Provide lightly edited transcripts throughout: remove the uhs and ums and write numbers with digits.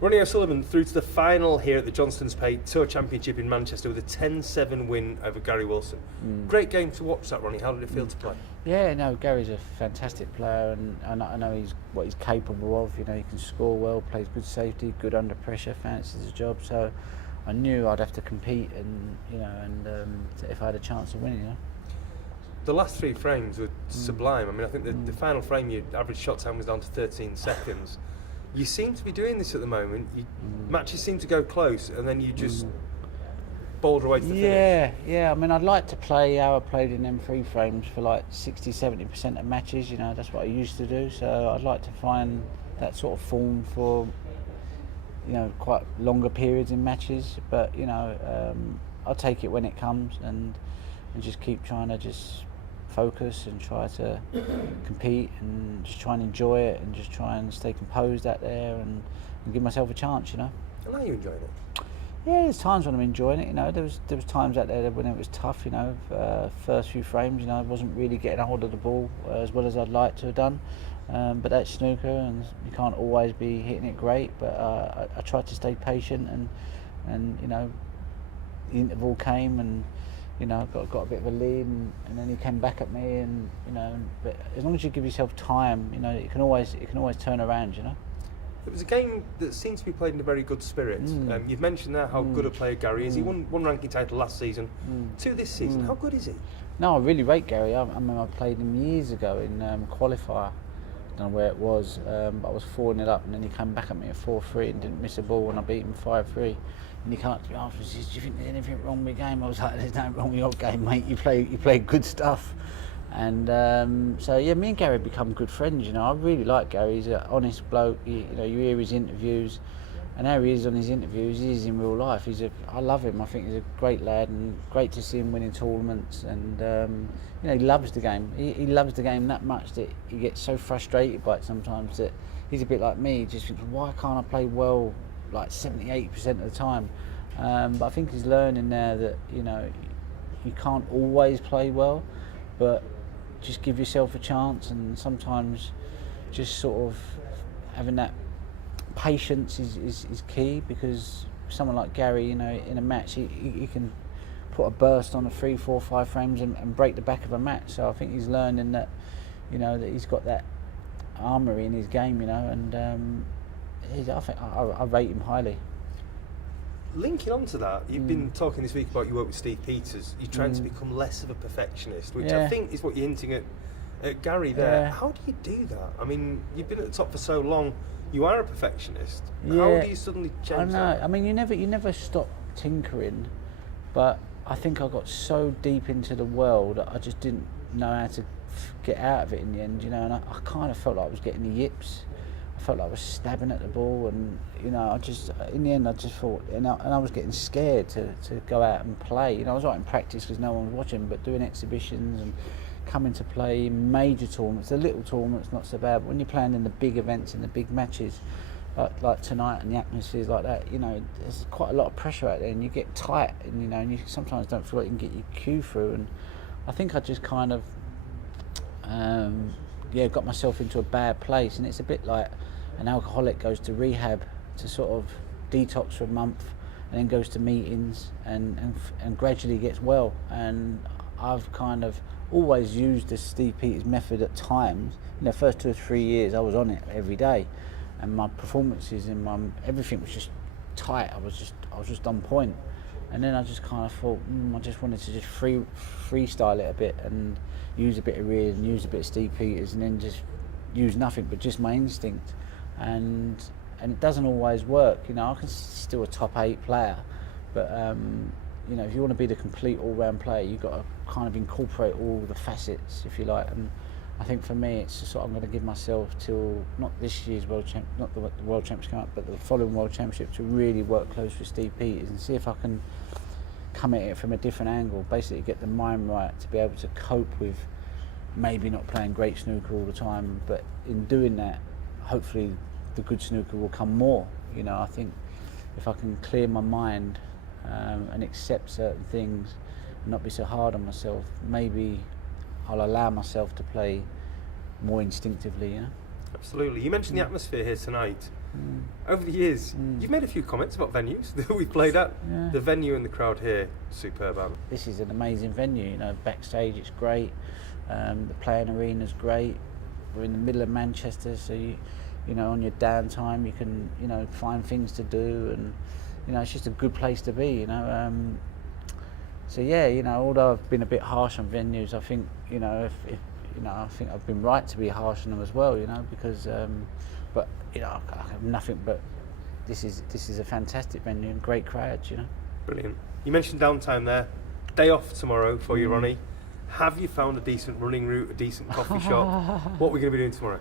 Ronnie O'Sullivan through to the final here at the Johnstones Tour Championship in Manchester with a 10-7 win over Gary Wilson. Great game to watch that, Ronnie. How did it feel to play? Yeah, no, Gary's a fantastic player, and I know what he's capable of. You know, he can score well, plays good safety, good under pressure, fancies the job. So I knew I'd have to compete, and if I had a chance of winning, The last 3 frames were sublime. I mean, I think the final frame, your average shot time was down to 13 seconds. You seem to be doing this at the moment. Matches seem to go close, and then you just boulder away to the finish. Yeah. I mean, I'd like to play how I played in them 3 frames for like 60-70% of matches. You know, that's what I used to do. So I'd like to find that sort of form for, quite longer periods in matches. But I'll take it when it comes, and just keep trying to just focus and try to compete and just try and enjoy it and just try and stay composed out there and give myself a chance, And are you enjoying it? Yeah, there's times when I'm enjoying it. There was times out there when it was tough. First few frames, I wasn't really getting a hold of the ball as well as I'd like to have done. But that's snooker, and you can't always be hitting it great. But I tried to stay patient, and the interval came, and got a bit of a lead, and then he came back at me, and but as long as you give yourself time, it can always turn around. It was a game that seemed to be played in a very good spirit. You've mentioned there how good a player Gary is. He won one ranking title last season. 2 this season. How good is he? No, I really rate Gary. I remember I played him years ago in qualifier. I don't know where it was, but I was 4-0 up, and then he came back at me at 4-3 and didn't miss a ball, and I beat him 5-3. And he came up to me afterwards, he says, "Do you think there's anything wrong with your game?" I was like, "There's nothing wrong with your game, mate. You play good stuff." And so yeah, me and Gary become good friends. I really like Gary. He's an honest bloke. You hear his interviews, and how he is on his interviews, he is in real life. I love him. I think he's a great lad, and great to see him winning tournaments. And he loves the game. He loves the game that much that he gets so frustrated by it sometimes that he's a bit like me. He just thinks, why can't I play well like 70-80% of the time? But I think he's learning now that you can't always play well, but just give yourself a chance, and sometimes just sort of having that patience is key, because someone like Gary, in a match, he can put a burst on a 3, 4, 5 frames and break the back of a match. So I think he's learning that, that he's got that armoury in his game, and I rate him highly. Linking on to that, you've been talking this week about your work with Steve Peters. You're trying to become less of a perfectionist, which I think is what you're hinting at Gary there. Yeah. How do you do that? I mean, you've been at the top for so long. You are a perfectionist. How do you suddenly change that? I know. I mean, you never stop tinkering, but I think I got so deep into the world that I just didn't know how to get out of it in the end. And I kind of felt like I was getting the yips. I felt like I was stabbing at the ball, and I just, in the end, I just thought, and I was getting scared to go out and play. I was right in practice because no one was watching, but doing exhibitions and coming to play in major tournaments, the little tournaments not so bad, but when you're playing in the big events and the big matches, like tonight, and the atmospheres like that, there's quite a lot of pressure out there, and you get tight, and you sometimes don't feel like you can get your cue through. And I think I just kind of got myself into a bad place, and it's a bit like an alcoholic goes to rehab to sort of detox for a month, and then goes to meetings and gradually gets well. And I've kind of always used the Steve Peters method at times. First 2 or 3 years I was on it every day, and my performances and everything was just tight. I was just on point. And then I just kind of thought, I just wanted to just freestyle it a bit and use a bit of Reed and use a bit of Steve Peters, and then just use nothing but just my instinct. And it doesn't always work. I can still a top 8 player, but if you want to be the complete all-round player, you've got to kind of incorporate all the facets, if you like. And I think for me, it's just sort of, I'm going to give myself till not this year's not the World Championships come up, but the following World Championship, to really work close with Steve Peters and see if I can come at it from a different angle. Basically, get the mind right to be able to cope with maybe not playing great snooker all the time, but in doing that, hopefully the good snooker will come more. I think if I can clear my mind and accept certain things and not be so hard on myself, maybe I'll allow myself to play more instinctively. Absolutely. You mentioned the atmosphere here tonight. Over the years, you've made a few comments about venues that we played at. Yeah. The venue and the crowd here, superb. This is an amazing venue. You know, backstage it's great. The playing arena's great. We're in the middle of Manchester, so you know, on your downtime you can, you know, find things to do, and you know, it's just a good place to be. You know, so yeah, you know, although I've been a bit harsh on venues, I think, you know, if you know, I think I've been right to be harsh on them as well. You know, because but you know, I have nothing but this is a fantastic venue and great crowds. You know. Brilliant. You mentioned downtime there. Day off tomorrow for you, Ronnie. Have you found a decent running route, a decent coffee shop? What are we going to be doing tomorrow?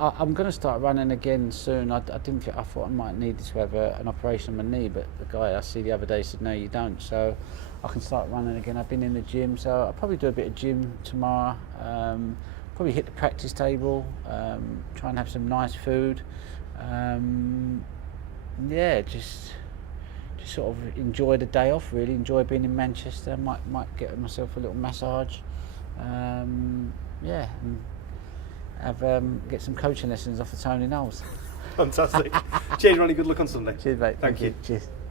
I'm going to start running again soon. I thought I might need to have an operation on my knee, but the guy I see the other day said no, you don't. So I can start running again. I've been in the gym, so I'll probably do a bit of gym tomorrow. Probably hit the practice table. Try and have some nice food. Yeah, just sort of enjoy the day off. Really enjoy being in Manchester. Might get myself a little massage. Yeah, and have get some coaching lessons off of Tony Knowles. Fantastic. Cheers, Ronnie. Good luck on Sunday. Cheers, mate. Thank you. Cheers.